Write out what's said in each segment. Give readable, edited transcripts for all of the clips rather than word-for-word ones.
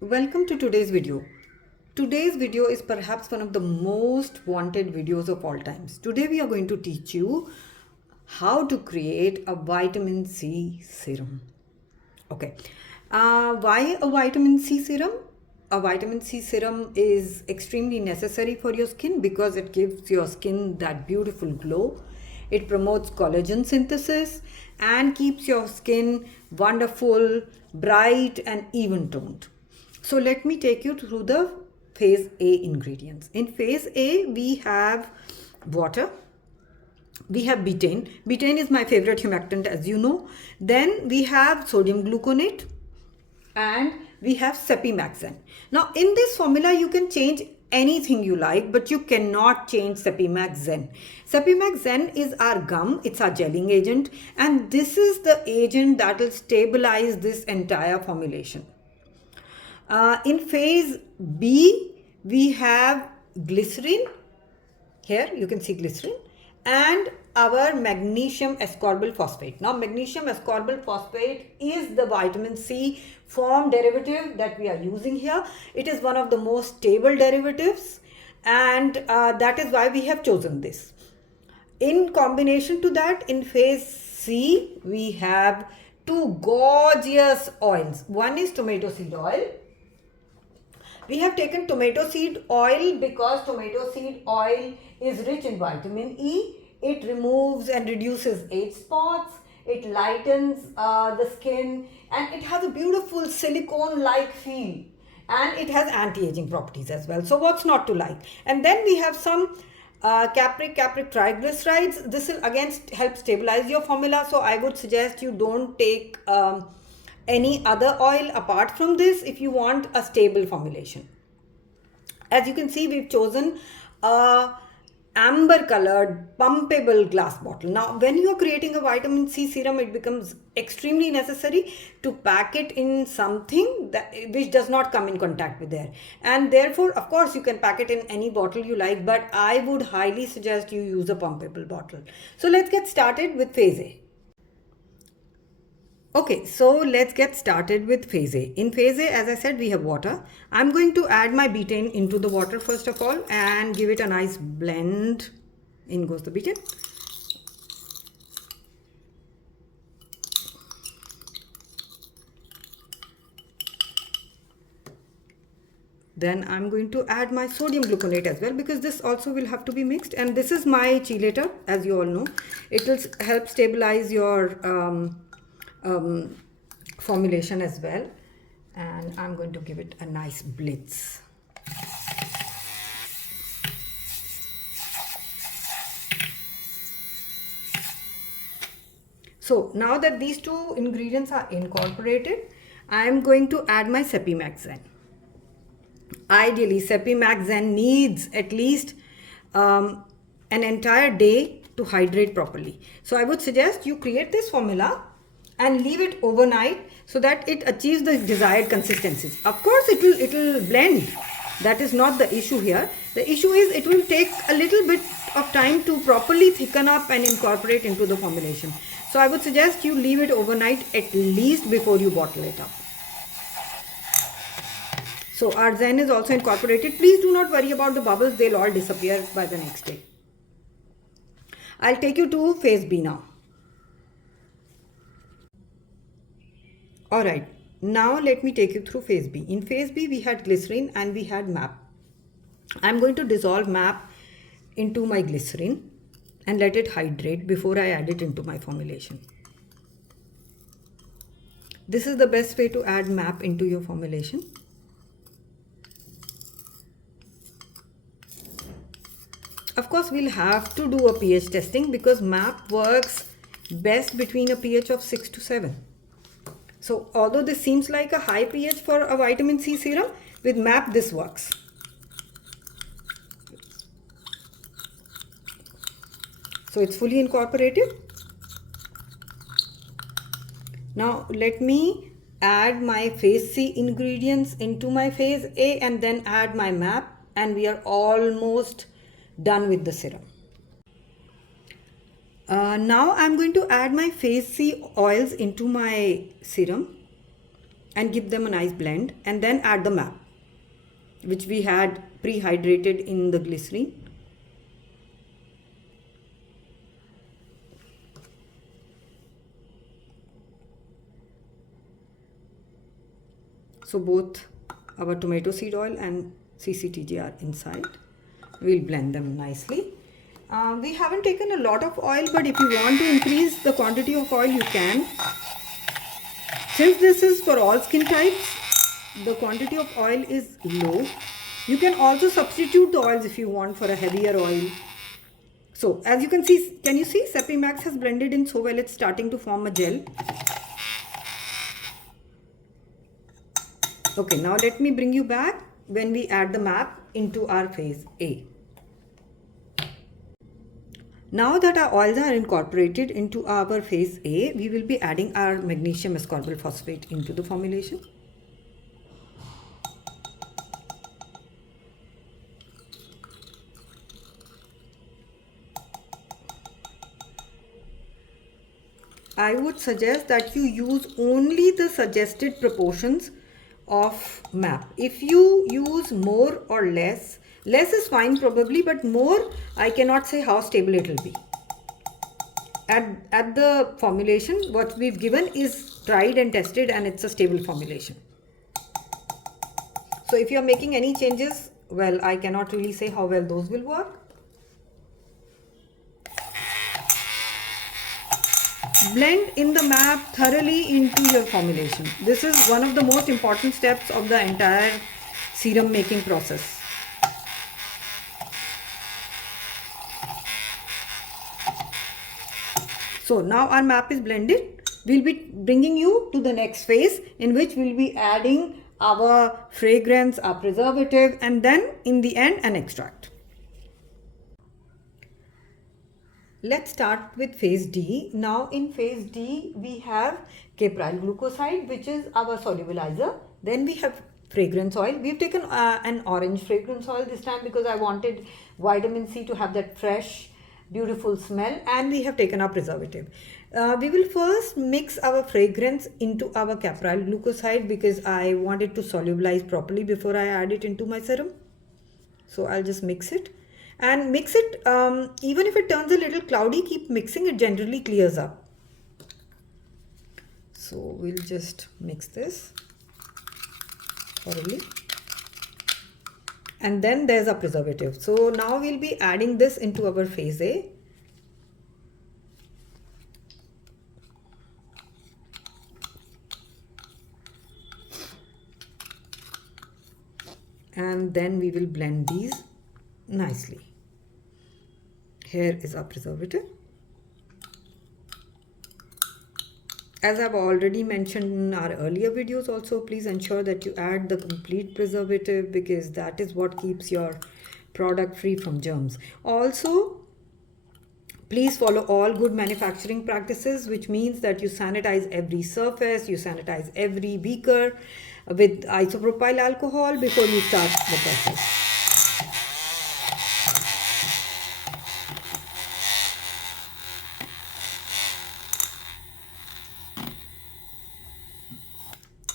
Welcome to today's video. Today's video is perhaps one of the most wanted videos of all times. Today we are going to teach you how to create a vitamin C serum. Okay, why a vitamin C serum? A vitamin C serum is extremely necessary for your skin because it gives your skin that beautiful glow. It promotes collagen synthesis and keeps your skin wonderful, bright, and even toned. So let me take you through the phase A ingredients. In phase A, we have water. We have betaine. Betaine is my favorite humectant, as you know. Then we have sodium gluconate and we have cepimaxane. Now in this formula, you can change anything you like, but you cannot change cepimaxane. Cepimaxane is our gum, it's our gelling agent, and this is the agent that will stabilize this entire formulation. In phase B, we have glycerin. Here you can see glycerin and our magnesium ascorbyl phosphate. Now magnesium ascorbyl phosphate is the vitamin C form derivative that we are using here. It is one of the most stable derivatives, and that is why we have chosen this. In combination to that, in phase C, we have two gorgeous oils. One is tomato seed oil. We have taken tomato seed oil because tomato seed oil is rich in vitamin E. It removes and reduces age spots. It lightens the skin, and it has a beautiful silicone-like feel. And it has anti-aging properties as well. So what's not to like? And then we have some capric triglycerides. This will again help stabilize your formula. So I would suggest you don't take any other oil apart from this if you want a stable formulation. As you can see, we've chosen a amber colored pumpable glass bottle. Now when you are creating a vitamin C serum, it becomes extremely necessary to pack it in something which does not come in contact with air, and therefore of course you can pack it in any bottle you like, but I would highly suggest you use a pumpable bottle. So let's get started with phase A. Okay, so let's get started with phase A. In phase A, as I said, we have water. I'm going to add my betaine into the water first of all and give it a nice blend. In goes the betaine. Then I'm going to add my sodium gluconate as well, because this also will have to be mixed. And this is my chelator, as you all know. It will help stabilize your formulation as well, and I'm going to give it a nice blitz. So now that these two ingredients are incorporated, I am going to add my cepimaxane. Ideally, cepimaxane needs at least an entire day to hydrate properly. So I would suggest you create this formula and leave it overnight so that it achieves the desired consistency. Of course, it will blend. That is not the issue here. The issue is it will take a little bit of time to properly thicken up and incorporate into the formulation. So I would suggest you leave it overnight at least before you bottle it up. So our zen is also incorporated. Please do not worry about the bubbles. They'll all disappear by the next day. I'll take you to phase B now. Alright, now let me take you through phase B. In phase B, we had glycerin and we had MAP. I'm going to dissolve MAP into my glycerin and let it hydrate before I add it into my formulation. This is the best way to add MAP into your formulation. Of course, we'll have to do a pH testing because MAP works best between a pH of 6 to 7. So although this seems like a high pH for a vitamin C serum, with MAP this works. So it's fully incorporated. Now let me add my phase C ingredients into my phase A and then add my MAP, and we are almost done with the serum. Now I'm going to add my phase C oils into my serum and give them a nice blend, and then add the map which we had pre-hydrated in the glycerine. So both our tomato seed oil and CCTG are inside. We'll blend them nicely. We haven't taken a lot of oil, but if you want to increase the quantity of oil, you can. Since this is for all skin types, the quantity of oil is low. You can also substitute the oils if you want for a heavier oil. So as you can see, can you see Sepimax has blended in so well, it's starting to form a gel. Okay, now let me bring you back when we add the map into our phase A. Now that our oils are incorporated into our phase A, we will be adding our magnesium ascorbyl phosphate into the formulation. I would suggest that you use only the suggested proportions of map. If you use more or less is fine probably, but more, I cannot say how stable it will be. At the formulation, what we've given is tried and tested, and it's a stable formulation. So if you're making any changes, well, I cannot really say how well those will work. Blend in the map thoroughly into your formulation. This is one of the most important steps of the entire serum making process. So now our map is blended. We'll be bringing you to the next phase, in which we'll be adding our fragrance, our preservative, and then in the end an extract. Let's start with phase D. Now in phase D, we have capryl glucoside, which is our solubilizer. Then we have fragrance oil. We've taken an orange fragrance oil this time because I wanted vitamin C to have that fresh, beautiful smell, and we have taken our preservative. We will first mix our fragrance into our capryl glucoside because I want it to solubilize properly before I add it into my serum. So I'll just mix it. And mix it, even if it turns a little cloudy, keep mixing, it generally clears up. So we'll just mix this thoroughly. And then there's our preservative. So now we'll be adding this into our phase A. And then we will blend these nicely. Here is our preservative. As I've already mentioned in our earlier videos also, please ensure that you add the complete preservative because that is what keeps your product free from germs. Also, please follow all good manufacturing practices, which means that you sanitize every surface, you sanitize every beaker with isopropyl alcohol before you start the process.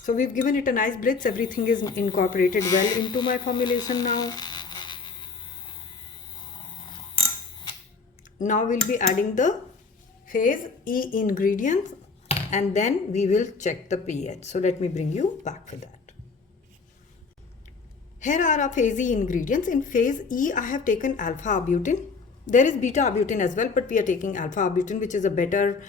So we've given it a nice blitz. Everything is incorporated well into my formulation now. Now we'll be adding the phase E ingredients and then we will check the pH. So let me bring you back for that. Here are our phase E ingredients. In phase E, I have taken alpha arbutin. There is beta arbutin as well, but we are taking alpha arbutin, which is a better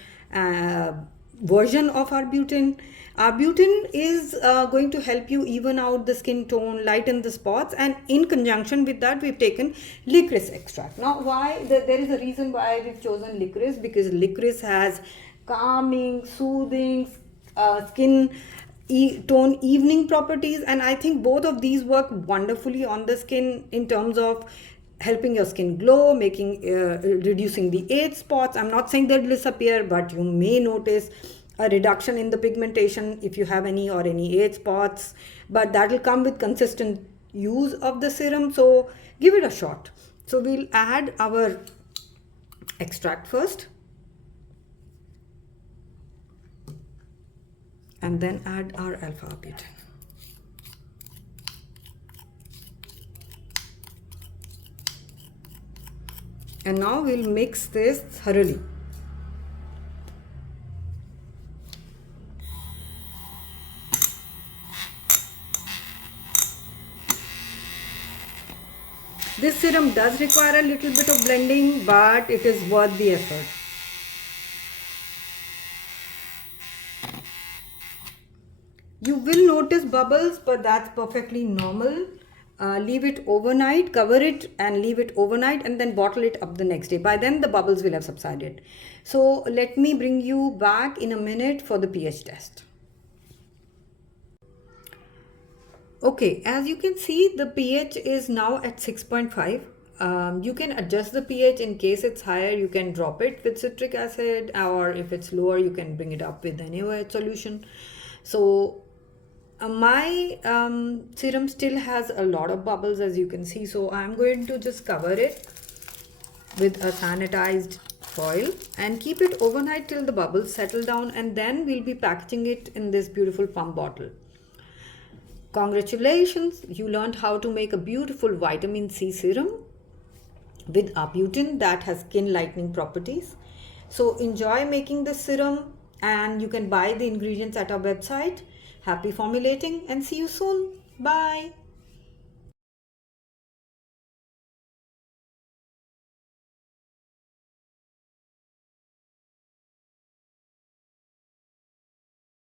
version of arbutin. Arbutin is going to help you even out the skin tone, lighten the spots, and in conjunction with that we've taken licorice extract. Now why? There is a reason why we've chosen licorice, because licorice has calming, soothing, skin tone evening properties, and I think both of these work wonderfully on the skin in terms of helping your skin glow, making reducing the age spots. I'm not saying they'll disappear, but you may notice a reduction in the pigmentation if you have any, or any age spots, but that will come with consistent use of the serum. So give it a shot. So we'll add our extract first. and then add our alpha-arbutin. And now we'll mix this thoroughly. This serum does require a little bit of blending, but it is worth the effort. You will notice bubbles, but that's perfectly normal. Leave it overnight, cover it and leave it overnight, and then bottle it up the next day. By then the bubbles will have subsided. So let me bring you back in a minute for the pH test. Okay, as you can see, the pH is now at 6.5. You can adjust the pH in case it's higher. You can drop it with citric acid, or if it's lower, you can bring it up with an NaOH solution. So my serum still has a lot of bubbles, as you can see. So I'm going to just cover it with a sanitized foil and keep it overnight till the bubbles settle down, and then we'll be packaging it in this beautiful pump bottle. Congratulations, you learned how to make a beautiful vitamin C serum with arbutin that has skin lightening properties. So enjoy making this serum, and you can buy the ingredients at our website. Happy formulating and see you soon. Bye.